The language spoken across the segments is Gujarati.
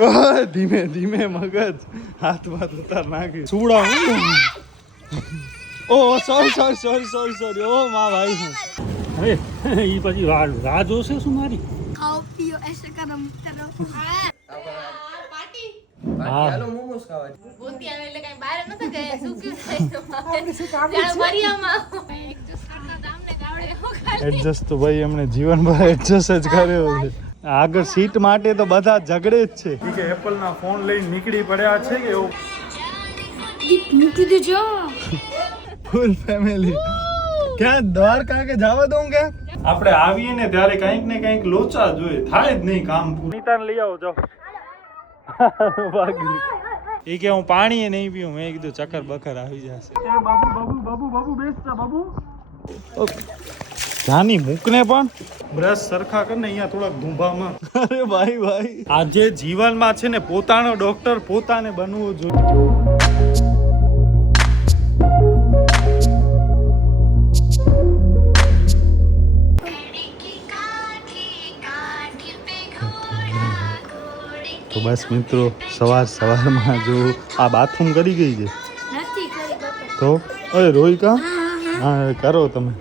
ધીમે ધીમે મગજ હાથ વાત ઉતાર નાખી સુડા હું ઓ સોરી ઓ માં ભાઈ અરે ઈ પછી રાહ જોશે શું મારી ખાઓ પીઓ એસે કરમ કરો પાર્ટી હાલો મોમોસ ખાવા બોતી આવે એટલે કઈ બહાર નતો ગયા શું ક્યું થાય શું કામ છે મરિયામાં એડજસ્ટ તો ભાઈ એમણે જીવનભર એડજસ્ટ જ કર્યો છે આગળ સીટ માટે તો બધા ઝઘડે જ છે કે એપલ ના ફોન લઈને નીકળી પડ્યા છે કે એવું મૂકી દેજો ફૂલ ફેમિલી ક્યાં દ્વારકા કે જવા દઉં કે આપણે આવીએ ને ત્યારે કંઈક ને કંઈક લોચા જોઈએ થાય જ નહીં કામ પૂરીતાને લઈ આવો જાઓ એ કે હું પાણી નહીં પીવું મેં કીધું ચક્કર બકર આવી જશે એ બાબુ બેસ જા બાબુ જાની મૂકને પણ બ્રશ સરખા કર ને અહીંયા થોડાક ધૂંભામાં અરે ભાઈ આજે જીવનમાં છે ને પોતાનો ડોક્ટર પોતાને બનવું જોઈએ તો બસ મિત્રો સવારમાં જો આ બાથરૂમ કરી ગઈ છે નથી કરી બાપા તો અરે રોહિકા હા કરો તમે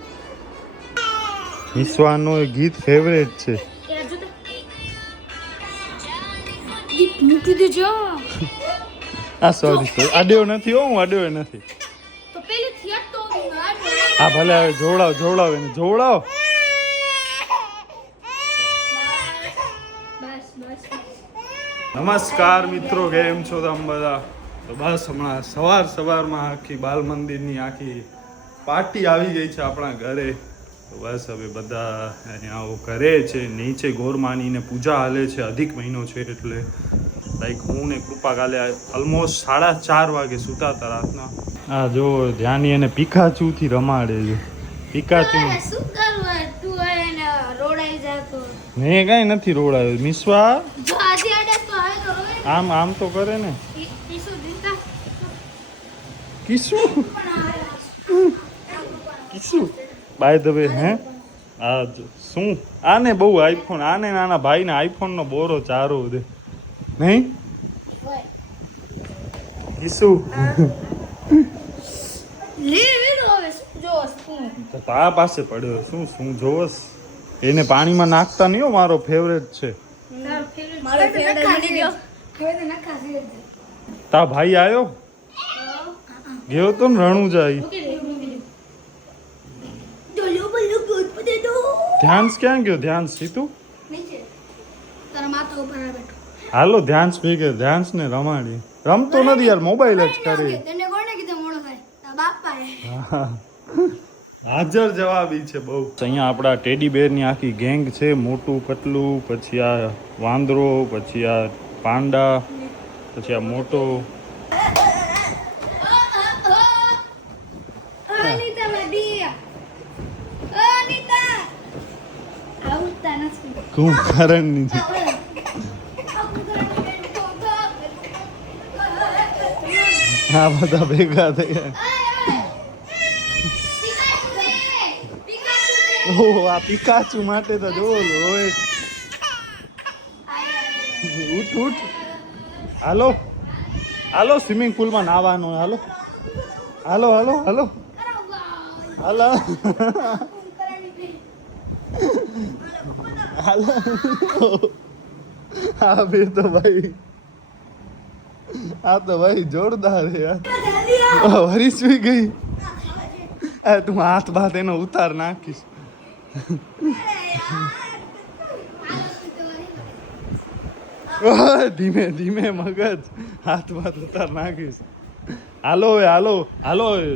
વિશ્વાનો ગીત ફેવરેટ છે મૂકી દેજો આ સોરી અડ્યો નથી હો હું અડ્યો નથી તો પેલી થિયર તો હા ભલે હવે જોવડાવ એને જોવડાવ બસ નમસ્કાર મિત્રો કેમ છો તમે બધા તો બસ હમણાં સવારમાં આખી બાલ મંદિરની આખી પાર્ટી આવી ગઈ છે આપણા ઘરે તો બસ હવે બધા અહીંયા કરે છે નીચે ગોરમાની ને પૂજા હાલે છે અધિક મહિનો છે એટલે લાઈક હું ને કૃપા કાલે ઓલમોસ્ટ 4:30 વાગે સુતા હતા રાતના હા જો ધ્યાની એને પિકાચુ થી રમાડે છે પિકાચુ શું કરવું તું એને રોડાઈ જાતો મેં કઈ નથી રોડાયો મિસ્વા જો આજે આડે તો આવે તો રોય આમ તો કરે ને પીસુ દીતા કિસુ બાય ધ વે હે આ શું આને બહુ આઈફોન આને નાના ભાઈને આઈફોન નો બોરો ચારો દે નહીં કિસુ લે વીરો હવે જો શું તો તા પાસે પડ્યો શું જોવસ એને પાણીમાં નાખતા નહીં હો મારો ફેવરેટ છે મારો ફેવરેટ બની ગયો ખેદ ના ખાસી તા ભાઈ આવ્યો ગયો તો ને રણુજાઈ ધ્યાન ક્યાં ગયો ધ્યાન સીતું નીચે તારા માથા ઉપર બેઠો હાલો ધ્યાન સ્પીકર ધ્યાન ને રમાડી રમતો નથી યાર મોબાઈલ જ કરે તને કોણે કીધું મોડો થાય તા બાપાએ હાજર જવાબી છે બહુ અહીંયા આપણા ટેડી બેર ની આખી ગેંગ છે મોટું પતલું પછી આ વાંદરો પછી આ પાંડા પછી આ મોટો અનિતા બડી અનિતા આવતા નથી તું કારણ ની આ બધા ભેગા થયા ઓહ આ પિકાચુ માટે તો જો હોય ઉઠ હાલો સ્વિમિંગ પુલમાં નાવાનું હાલો હા બે તો ભાઈ આ તો ભાઈ જોરદાર છે યાર વરી સુઈ ગઈ તું હાથ બાથ એનો ઉતાર નાખીશ ધીમે ધીમે મગજ હાથ બાથ ઉતાર નાખીશ હાલો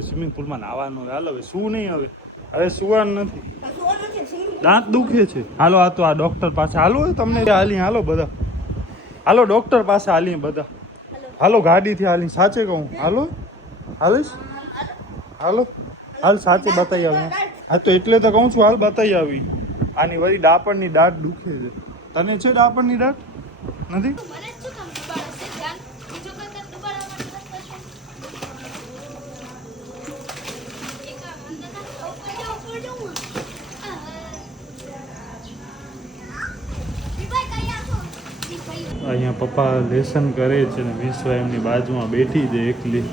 સ્વિમિંગ પુલમાં નાવાનું હાલો હવે શું નહીં હવે સુવાનું નથી દાંત દુખે છે હાલો આ તો આ ડોક્ટર પાસે હાલો તમને હાલો બધા હાલો ડોક્ટર પાસે હાલીએ બધા હાલો ગાડીથી હાલી સાચે કહું હાલ સાચે બતાવી આવી હા તો એટલે તો કહું છું હાલ બતાવી આવી આની વળી ડાપણની દાઢ દુખે છે તને છે ડાપણની દાઢ નથી અહીંયા પપ્પા લેસન કરે છે ને વિશ્વ એમની બાજુમાં બેઠી છે એકલી.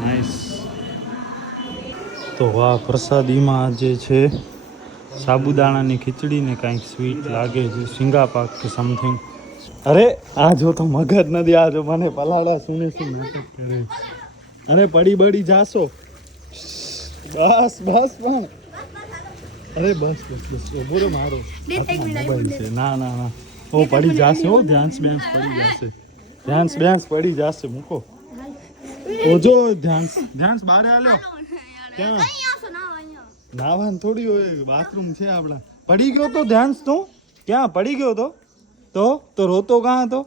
નાઈસ. તો વાહ, પ્રસાદીમાં આજે છે સાબુદાણાની ખીચડી ને કાંઈક સ્વીટ લાગે છે, સિંગા પાક કે સમથિંગ. અરે આ જો તો મગજ નથી, આ જો મને પલાળા સુને શું નાટક કરે. અરે પડી બડી જાશો. બસ બસ પણ અરે બસ બસ બસ બોલો મારો મોબાઈલ છે. ના ના ના ઓ પડી જશે. ઓ ધ્યાન બેન્સ પડી જશે. ધ્યાન બેન્સ પડી જશે. મૂકો ઓજો ધ્યાન બહાર હાલ્યો. ક્યાં નાવાન થોડી હોય, બાથરૂમ છે આપણા. પડી ગયો તો ધ્યાન તું ક્યાં પડી ગયો તો રોતો કાં હતો?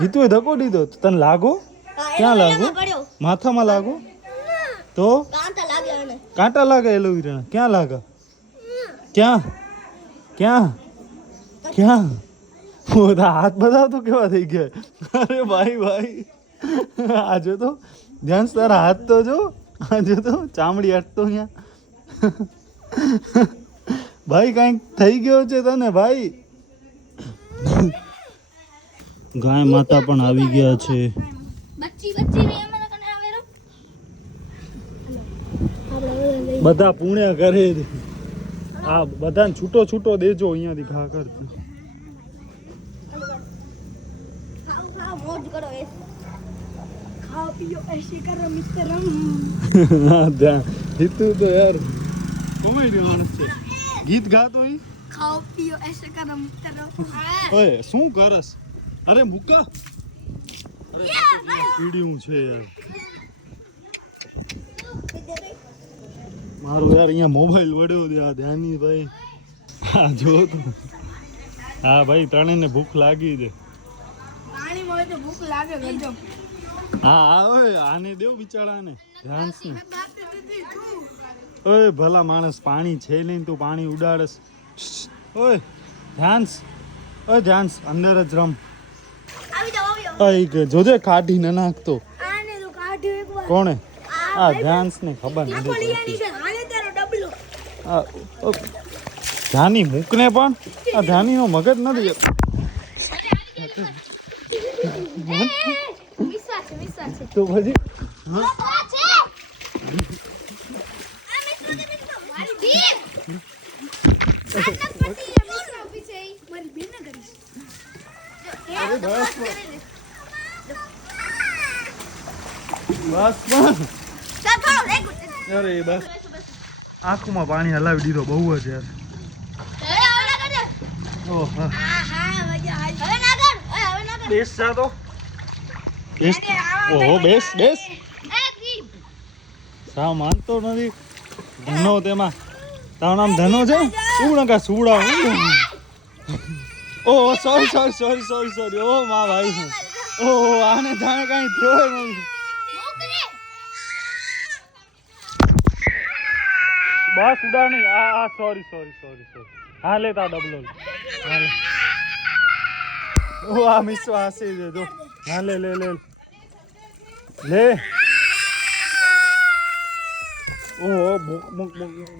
જીતુએ ધક્કો દીધો. તને લાગો? ક્યાં લાગો? માથામાં લાગો? તો કાંટા લાગે એલોવેરા. ક્યાં લાગે? ક્યાં ક્યાં ક્યાં? હાથ બતાવતો કેવા થઈ ગયા. અરે ભાઈ ભાઈ આજે તો ધ્યાન તારા હાથ તો જો. આજે તો ચામડી અટતો અહીંયા. ભાઈ કાંઈક થઈ ગયો છે તને ભાઈ. ગાય માતા પણ આવી ગયા છે. બધા પુણ્ય કરે છે. આ બધાને છૂટો છૂટો દેજો અહીંયાથી ઘા કરજો. જીતું તો યાર કોમેડી માણસ છે. ગીત ગાતો ઈ ખાઓ પીઓ એસે કરો મિત્ર. ઓય શું કરસ? અરે મુકા. અરે પીડ્યું છે યાર મારું યાર. અહીંયા મોબાઈલ વડ્યો છે આ ધ્યાની ભાઈ. હા જો તો. હા ભાઈ ત્રણેયને ભૂખ લાગી છે. ભૂખ લાગે ગજબ. હા ઓય આને દેવ બિચારાને ધ્યાનસને. ઓય ભલા માણસ પાણી છે નહીં તું પાણી ઉડાડસ. ઓય ધ્યાનસ. ઓય ધ્યાનસ અંદર જ રમ. જોજે કાઢી ન નાખતો. કોણે? આ ધ્યાનસ ને ખબર નથી. ધ્યાની મૂકને પણ આ ધ્યાની નો મગજ નથી. તો પછી બસ અરે બસ આંખમાં પાણી હલાવી દીધો બહુ જ યાર. બેસ જા તો બેસ. ઓહો બેસ બેસ. સાવ માનતો નથી. ધનો તેમાં તારું નામ ધનો છે? શું નકા સુવડા. ઓહો sorry sorry sorry sorry sorry. ઓ મા ભાઈ. ઓહો આને જાણે કાંઈ થયો નથી. બસ ઉડા નહીં. આ સોરી સોરી સોરી સોરી. હા લેતા ડબલો હા લે. ઓ આ મિસો હસી છે જો. હા લે લે લે લે. ઓહો મુક મુક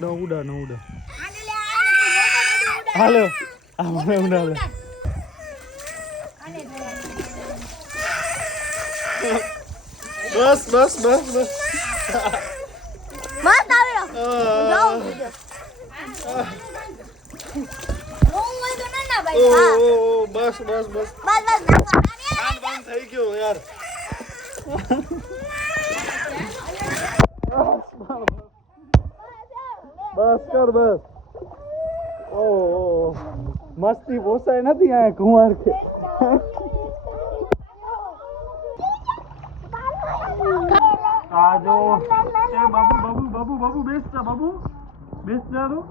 ન ઉડા ન ઉડા. હાલો આ મને ઉડા લે. બસ બસ બસ બસ. મસ્ત આવ્યો. બસ બસ બસ બંધ થઈ ગયો યાર. બસ કર બસ. ઓહો મસ્તી પોસાય નથી આ કુંવાર કે. આ જો એ બાબુ બાબુ બાબુ બાબુ બેસ જા બાબુ બેસ જા તું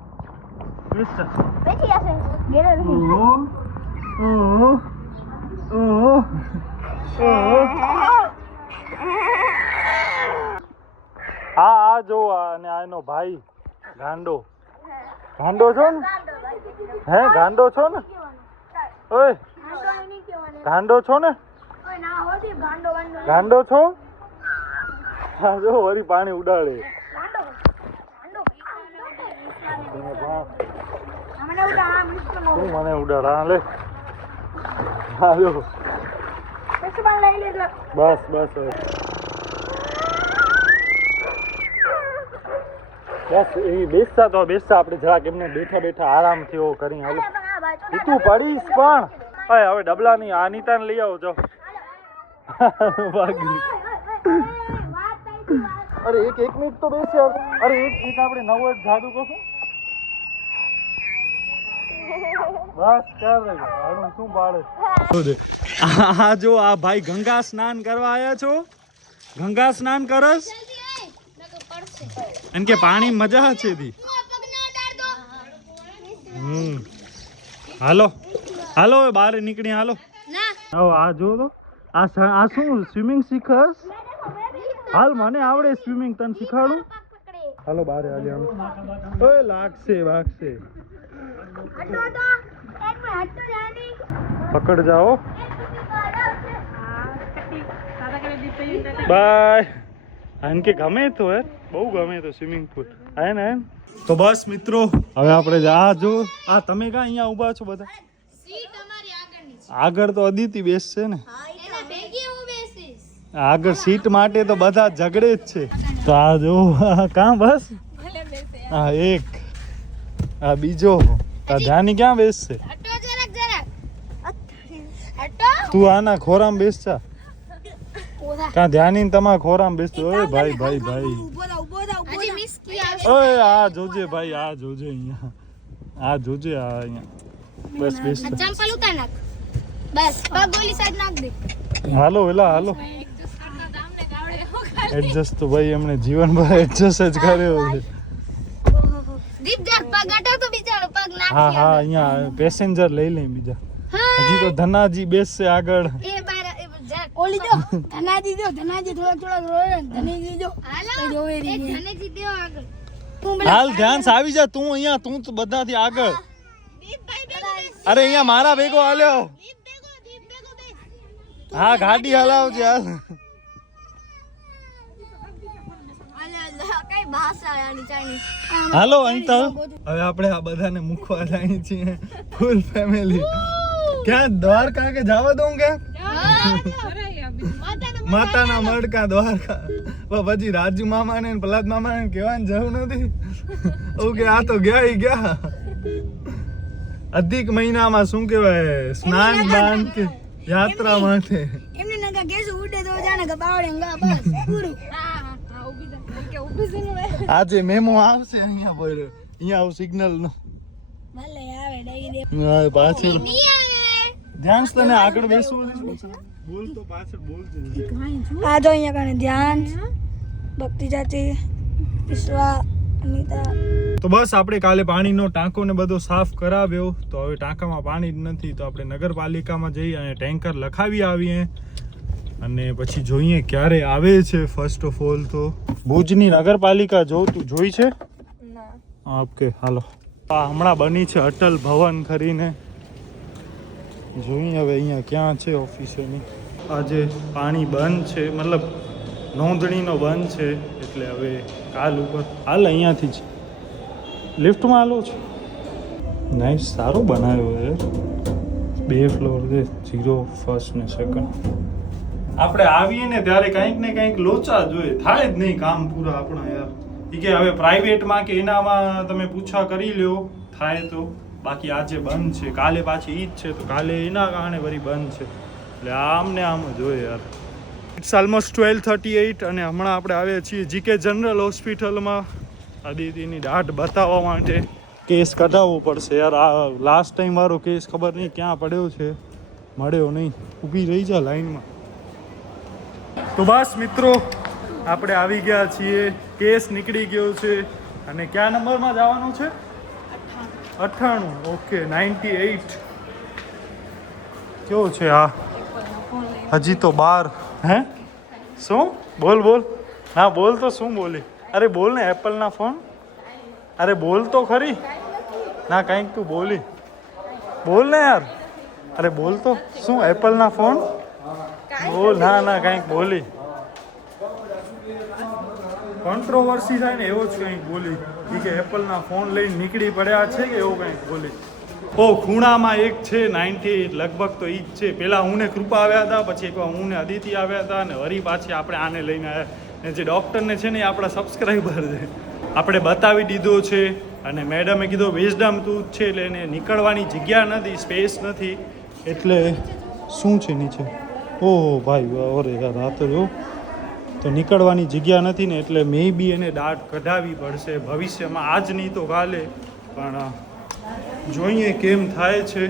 બેસ જા. બેઠી જશે ગેરો નહીં. ઓહો ઓહો ઓહો. આ જો અને આનો ભાઈ ગાંડો. ગાંડો છો ને? હે ગાંડો છો ને? ઓય ગાંડો છો ને? ગાંડો છો? હા જો વળી પાણી ઉડાડે. તું મને ઉડાડા લે આવ્યો બસ બસ બસ એ બેસતા આપણે જરાક એમને બેઠા બેઠા આરામથી એવો કરી હાલો તું પડીશ પણ હવે ડબલાની અનિતાને લઈ આવો જાઓ ભાગી અરે એક મિનિટ તો બેસે અરે એક આપણે નવો એક જાદુ કરશું બસ કર હાડું શું પાડે આ જો આ ભાઈ ગંગા સ્નાન કરવા આવ્યા છો ગંગા સ્નાન કરસ એમ કે પાણી મજા છે દી હાલો હાલો બહાર નીકળી હાલો આ જો તો આ શું સ્વિમિંગ શીખસ હાલ મને આવડે સ્વિમિંગ તને શીખાડું હાલો બહાર હાલી આમ ઓય લાગશે વાગશે પકડ જાઓ બાય આન કે ગમે તો હે બહુ ગમે તો સ્વિમિંગ પુલ હે ને તો બસ મિત્રો હવે આપણે આ જો આ તમે ક્યાં અહીંયા ઊભા છો બધા સીટ અમારી આગળની છે આગળ તો અદિતિ બેસશે ને એના ભેગી હું બેસીશ આગળ સીટ માટે તો બધા ઝઘડે જ છે તો આ જો કાં બસ ભલે બેસે આ એક આ બીજો આ ધ્યાની ક્યાં બેસશે હટો જરાક હટો તું આના ખોરામ બેસજા કાં ધ્યાની તમારા ખોરામ બેસતો ઓય ભાઈ ભાઈ ભાઈ હજી મિસ કી આવશે ઓય આ જોજે ભાઈ આ જોજે અહીંયા આ જોજે આ અહીંયા બસ બેસ ચંપલ ઉતાર નાખ બસ પગ ઓલી સાઈડ નાખ દે હાલો વેલા હાલો એડજસ્ટ કરતા ગામને ગાવડે હો ખાલી એડજસ્ટ તો ભાઈ એમણે જીવનભર એડજસ્ટ જ કર્યો છે દીપ જા પગ હટાવ તો બિચારો પગ નાખી હા હા અહીંયા પેસેન્જર લઈ લે બીજા હજી તો ધનાજી બેસશે આગળ એ બાર ઓલી દો ધનાજી થોડા રોય ધનેજી દો હાલો જોવે એક ધનેજી દેવો આગળ હાલ ધ્યાન આવી જા તું અહીંયા તું તો બધાથી આગળ દીપ ભાઈ બેગો અરે અહીંયા મારા ભેગો હાલ્યો દીપ બેગો બેસ હા ગાડી હલાવજે હાલ કઈ ભાષા આની ચાઇનીઝ હાલો અહીં તો હવે આપણે આ બધાને મૂકવા જઈએ છીએ ફૂલ ફેમિલી ક્યાં દ્વારકા કે જવા દઉં કે માતાના મડકા દ્વારકા પછી રાજુ મામા ને પ્રહલાદ મામા ને કહેવાની જરૂર નથી ઓકે આ તો ગયા ઈ ગયા અધિક મહિનામાં શું કહેવાય સ્નાન દાન કે યાત્રા માટે એમને નકા કેસ ઉડે તો જાને કે બાવડે ગા બસ પૂરું આજે મેમો આવશે અહીંયા પડ્યો અહીંયા આવું સિગ્નલ નો ભલે આવે ડાઈ દે પાછળ ની આવે ધ્યાન તને આગળ બેસવું બોલ તો પાછળ બોલજે આ જો અહીંયા કને ધ્યાન ભક્તિ ચાચી વિશ્વા અનિતા તો બસ આપણે કાલે પાણીનો ટાંકો ને બધો સાફ કરાવ્યો તો હવે ટાંકામાં પાણી જ નથી તો આપણે નગરપાલિકામાં જઈ અને ટેન્કર લખાવી આવીએ અને પછી જોઈએ ક્યારે આવે છે ફર્સ્ટ ઓફ ઓલ તો ભુજની નગરપાલિકા તું જોઈ છે ઓકે હાલો આ હમણાં બની છે અટલ ભવન કરીને જોઈએ હવે અહીંયા ક્યાં છે ઓફિસેની આજે પાણી બંધ છે મતલબ નોંધણીનો બંધ છે એટલે હવે કાલ ઉપર હાલ અહીંયાથી જ લિફ્ટમાં હાલો છે નાઈસ સારું બનાવ્યો છે 2 ફ્લોર છે 0 ફર્સ્ટ ને સેકન્ડ આપણે આવીએ ને ત્યારે કંઈક ને કંઈક લોચા જોઈએ થાય જ નહીં કામ પૂરા આપણા યાર એ કે હવે પ્રાઇવેટમાં કે એનામાં તમે પૂછા કરી લ્યો થાય તો બાકી આજે બંધ છે કાલે પાછી ઈદ છે તો કાલે એના કારણે વળી બંધ છે એટલે આમને આમ જ હોય યાર ઇટ્સ ઓલમોસ્ટ 12:38 અને હમણાં આપણે આવ્યા છીએ જીકે જનરલ હોસ્પિટલમાં અદિતિની દાઢ બતાવવા માટે કેસ કઢાવવો પડશે યાર આ લાસ્ટ ટાઈમ વાળો કેસ ખબર નહીં ક્યાં પડ્યો છે મળ્યો નહીં ઊભી રહી જા લાઈનમાં તો બસ મિત્રો આપણે આવી ગયા છીએ કેસ નીકળી ગયો છે અને કયા નંબરમાં જવાનું છે 98 ઓકે 98 કેવો છે આ હજી તો 12 હે શું બોલ ના બોલ તો શું બોલી અરે બોલ ને એપલના ફોન અરે બોલ તો ખરી ના કંઈક તું બોલી બોલ ને યાર અરે બોલ તો શું એપલના ફોન બોલ ના કંઈક બોલી કોન્ટ્રોવર્સી થાય ને એવો જ કંઈક બોલી કે એપલના ફોન લઈને નીકળી પડ્યા છે કે એવું કંઈક બોલી ઓ ખૂણામાં એક છે 90 લગભગ તો ઈ જ છે. પેલા હું ને કૃપા આવ્યા હતા, પછી એકવાર હું ને અદિતિ આવ્યા હતા, અને વરી પાછી આપણે આને લઈને આવ્યા. ને જે ડૉક્ટરને છે ને એ આપણા સબસ્ક્રાઈબર છે. આપણે બતાવી દીધો છે, અને મેડમે કીધું વિઝડમ ટૂથ છે એટલે એને નીકળવાની જગ્યા નથી, સ્પેસ નથી. એટલે શું છે નીચે? ઓહો ભાઈ, અરે યાર, આ તો જો તો નીકળવાની જગ્યા નથી ને, એટલે મે બી એને દાઢ કઢાવવી પડશે ભવિષ્યમાં, આજ નહીં તો કાલે. પણ જોઈએ કેમ થાય છે.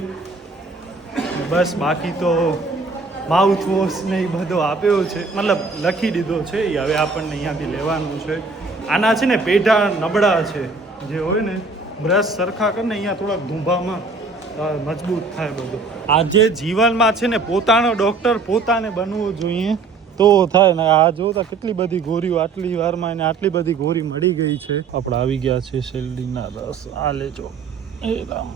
બસ બાકી તો માઉથ વોશ ને એ બધો આપ્યો છે, મતલબ લખી દીધો છે. એ હવે આપણને અહીંયાથી લેવાનું છે. આના છે ને પેઢા નબળા છે, જે હોય ને બ્રશ સરખા કરીને અહીંયા થોડાક ધૂંભામાં મજબૂત થાય બધું. આજે જીવનમાં છે ને પોતાનો ડૉક્ટર પોતાને બનવું જોઈએ તો થાય ને. આ જોતા કેટલી બધી ગોરીઓ આટલી વારમાં એને આટલી બધી ગોરી મળી ગઈ છે. આપણે આવી ગયા છે શેરડીના રસ. આ લેજો. એ રામ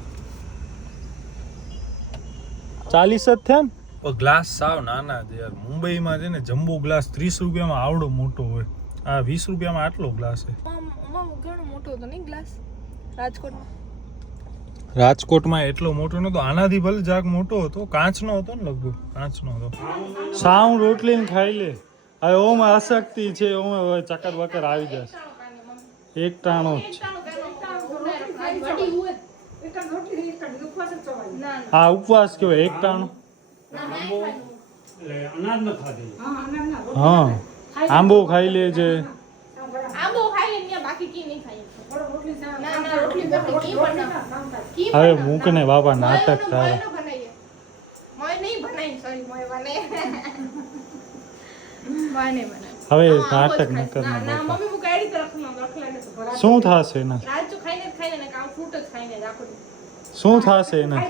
40 જ થયા ને. ગ્લાસ સાવ નાના છે યાર. મુંબઈમાં છે ને જમ્બો ગ્લાસ 30 રૂપિયામાં આવડો મોટો હોય. આ 20 રૂપિયામાં આટલો ગ્લાસ છે. ઘણો મોટો હતો નહીં ગ્લાસ રાજકોટમાં એટલો મોટો નતો. આનાથી ભલે જાગ મોટો હતો. કાચનો હતો ને, લગભગ કાચનો હતો. સાવ રોટલીને ખાઈ લે. હવે ઓમ આસક્તિ છે, ઓમ હવે ચક્કર બકર આવી જશે. એક ટાણો જ છે. હા, ઉપવાસ કહેવાય એક ટાણો. અનાજ ન ખાધી. હા, આંબો ખાઈ લેજે. હવે મૂકને બાપા, નાટક તારે. હવે નાટક ન કરના. શું થશે એના? શું થશે એના?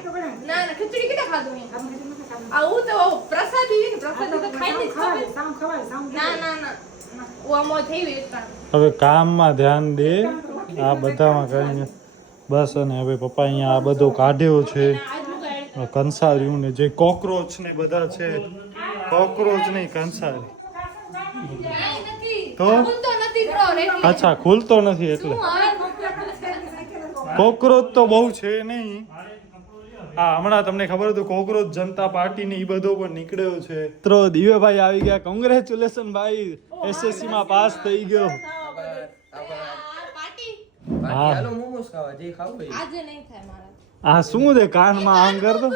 હવે કામમાં ધ્યાન દે, આ બધામાં કરીને બસ. અને હવે પપ્પા અહીંયા આ બધો કાઢ્યો છે, કંસાર્યું ને જે કોકરોચ ને બધા છે. કોકરોચ નહીં, કંસારી. તો અચ્છા, ખુલતો નથી એટલે કોકરોચ તો બહુ છે નહીં. હા, હમણાં તમને ખબર હતું કોકરોચ જનતા પાર્ટી ને એ બધો પણ નીકળ્યો છે. મિત્રો દિવ્યભાઈ આવી ગયા. કોંગ્રેચ્યુલેશન ભાઈ, SSC માં પાસ થઈ ગયો. હાલો મોમોસ ખાવા જે ખાવું હોય. આજે નહીં થાય મારા. આ શું છે કાનમાં આમ કર દો.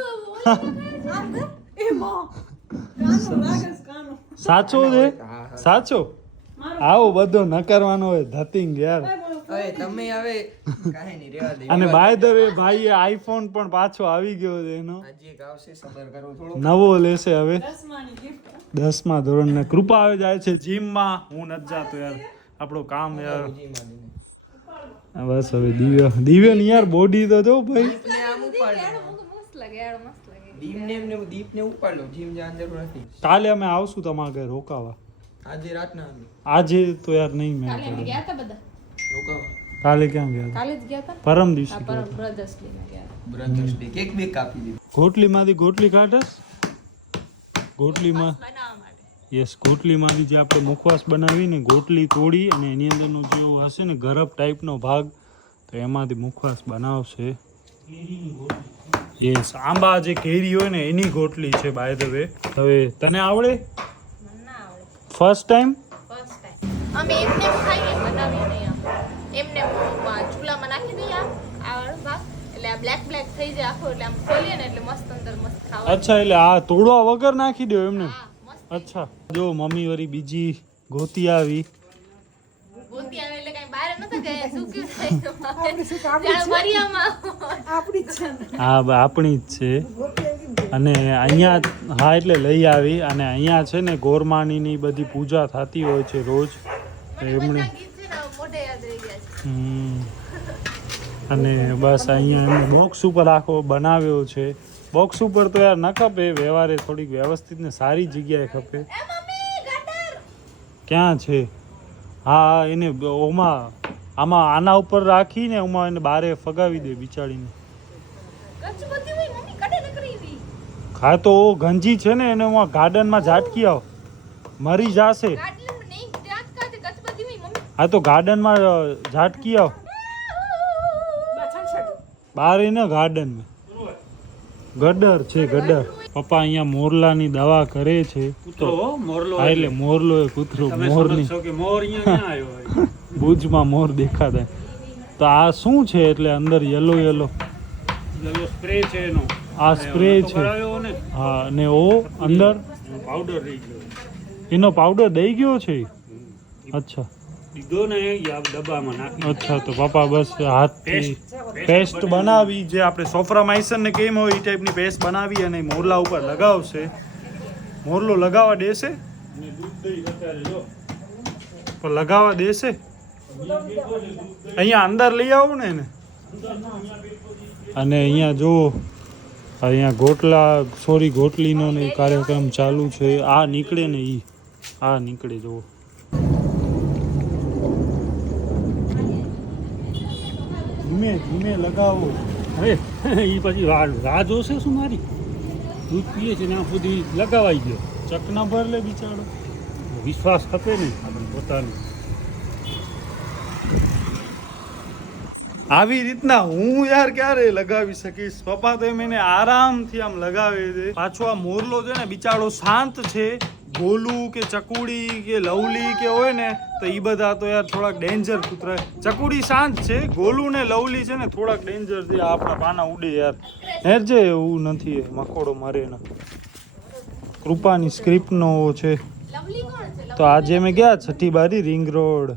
સાચો છે, સાચો. આવો બધો ન કરવાનો હોય ધતિંગ યાર. હવે તમે હવે કાંઈ નહીં રેવા દે. અને બાય ધ વે ભાઈ આઈફોન પણ પાછો આવી ગયો છે એનો. આજે એક આવશે, સબર કરો થોડો. નવો લેશે હવે 10મા ધોરણને. કૃપા આવે જાય છે જીમમાં, હું નથી જાતો યાર. આપણું કામ યાર. બસ હવે દિવ્ય ની યાર બોડી તો જો ભાઈ. દીપને આમ ઉપાડ લો. મસ્ત લાગે યાર, મસ્ત લાગે. દીપને ઉપાડ લો. જીમ જવાની જરૂર નથી. કાલે અમે આવશું તમારા ઘરે રોકાવા. આજે રાતના આજે તો યાર નહીં મેં કાલે અમે ગયા હતા બધા. રોકાવા. કાલે ક્યાં ગયા હતા? કાલે જ ગયા હતા. પરમ દિવસે આ ગયા પરમ હતા. બ્રધર્સ ડે માં ગયા હતા. બ્રધર્સ ડે કેક બેક કાપી દીધી. ગોટલીમાંથી ગોટલી કાઢસ. ગોટલીમાં બનાવવા માટે. યસ, ગોટલીમાંથી જે આપણે મુખવાસ બનાવીને ગોટલી તોડી અને એની અંદરનો જે હશે ને ગરબ ટાઈપનો ભાગ, તો એમાંથી મુખવાસ બનાવશે. યસ, આંબા જે કેરી હોય ને એની ગોટલી છે બાય ધ વે. હવે તને આવડે? મને ના આવડે. First time? First time. અમે એમને એમ ખાઈએ, બનાવીએ નહીં આમ. એમને ચૂલામાં નાખી દઈએ આ વાળો ભાગ, એટલે આ બ્લેક થઈ જાય આખો. એટલે આમ ખોલીએ ને એટલે મસ્ત અંદર મસ્ત ખાવા. અચ્છા, એટલે આ તોડવા વગર નાખી દો એમને? હા, મસ્ત. અચ્છા, જો મમ્મી વળી બીજી ગોતી આવી. ગોતી આવે એટલે કઈ બહાર નતા ગયા. શું કયું થાય મરિયામાં હા, આપણી જ છે. અને અહીંયા હા એટલે લઈ આવી. અને અહીંયા છે ને ગોરમાની બધી પૂજા થતી હોય છે રોજ. તો એમણે ગીત છે ને મોઢે યાદ રહી ગયા છે. અને બસ અહીંયા એમને બોક્સ ઉપર આખો બનાવ્યો છે. બોક્સ ઉપર તો યાર ન ખપે, વ્યવહારે થોડીક વ્યવસ્થિત ને સારી જગ્યાએ ખપે. એ મમ્મી ગટર. ક્યાં છે? હા, એને આમાં આના ઉપર રાખીને એમાં એને બારે ફગાવી દે બિચારીને. કચ્છ બધી હોય મમ્મી કડે નકરી વી. ખા તો ગંજી છે ને એને હું ગાર્ડનમાં ઝાટકી આવ, મરી જાશે. ગાડલું નહીં ત્યાં જ કાતે કચ્છ બધી હોય મમ્મી. હા તો ગાર્ડનમાં ઝાટકી આવ, બારે ને ગાર્ડનમાં. ગડર છે ગડર. પપ્પા અહીંયા મોરલાની દવા કરે છે. કૂતરો મોરલો હા, એટલે મોરલો એ કૂતરો તમે મોરની સમજો કે મોર અહીંયા ક્યાં આવ્યો હોય? ભુજમાં મોર દેખાતા. તો આ શું છે? એટલે અંદર યલો યલો પેલો સ્પ્રે છે એનો. આ સ્પ્રે તો છે. કરાવ્યો ને હા, અને ઓ અંદર પાવડર રહી ગયો. એનો પાવડર દઈ ગયો છે. અચ્છા દીધો ને એ આ ડબ્બામાં નાખી. અચ્છા. તો પપ્પા બસ હાથથી પેસ્ટ બનાવી, જે આપણે સોફ્રામાઇસન ને કેમ હોય એ ટાઈપની પેસ્ટ બનાવી અને મોરલા ઉપર લગાવશે. મોરલો લગાવવા દેશે? અને દૂધ દહીં અત્યારે જો. પણ લગાવવા દેશે? અહીંયા અંદર લઈ આવું ને એને. અને અહીંયા જો અહીંયા ગોટલીનો ને કાર્યક્રમ ચાલુ છે. આ નીકળે ને આ નીકળે જો. ધીમે ધીમે લગાવો. હવે એ પછી રાહ જોશે શું મારી? દૂધ પીએ છે ત્યાં સુધી લગાવાઈ ગયો. ચકના ભર લે બિચારો. વિશ્વાસ ખપે ને આપણે પોતાનો. આવી રીતના હું યાર ક્યારે લગાવી શકીશ? પપ્પા તો એને આરામથી આમ લગાવે છે. પાછો આ મોરલો છે ને બિચારો શાંત છે. ગોલું કે ચકુડી કે લવલી કે હોય ને તો એ બધા તો યાર થોડાક ડેન્જર કૂતરા. ચકુડી શાંત છે, ગોલું ને લવલી છે ને થોડાક ડેન્જર છે. આપણા પાના ઉડે યાર. હેરજે એવું નથી, મકોડો મારે ને. કૃપાની સ્ક્રિપ્ટનો છે. લવલી કોણ છે? તો આજે મેં ગયા છઠ્ઠી બારી રિંગ રોડ.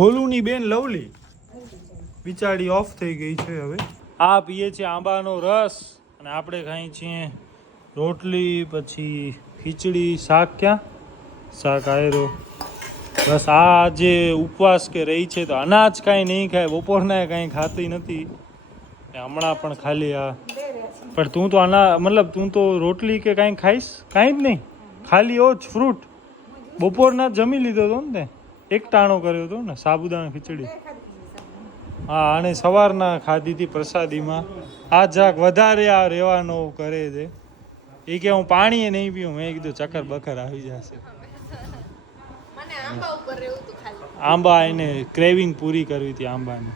ગોલુની બેન લવલી બિચારી ઓફ થઈ ગઈ છે હવે. આ પીએ છે આંબાનો રસ અને આપણે ખાઈએ છીએ રોટલી, પછી ખીચડી, શાક. ક્યાં શાક આયરો? બસ આ આજે ઉપવાસ કે રહી છે તો અનાજ કાંઈ નહીં ખાય. બપોરના કાંઈ ખાતી નથી. હમણાં પણ ખાલી આ. પણ તું તો મતલબ તું તો રોટલી કે કાંઈ ખાઈશ? કાંઈ જ નહીં, ખાલી જ ફ્રૂટ. બપોરના જ જમી લીધો હતો ને, એક ટાણો કર્યો હતો ને સાબુદાણા ખીચડી. હા, અને સવારના ખાધી હતી પ્રસાદીમાં. આ જરાક વધારે આ રહેવાનો કરે છે. એ કે હું પાણી નહીં પીવું. મેં કીધું ચક્કર બકર આવી જશે. મને આંબા ઉપર રહેવું હતું ખાલી. આંબા એને ક્રેવિંગ પૂરી કરવી હતી આંબાની.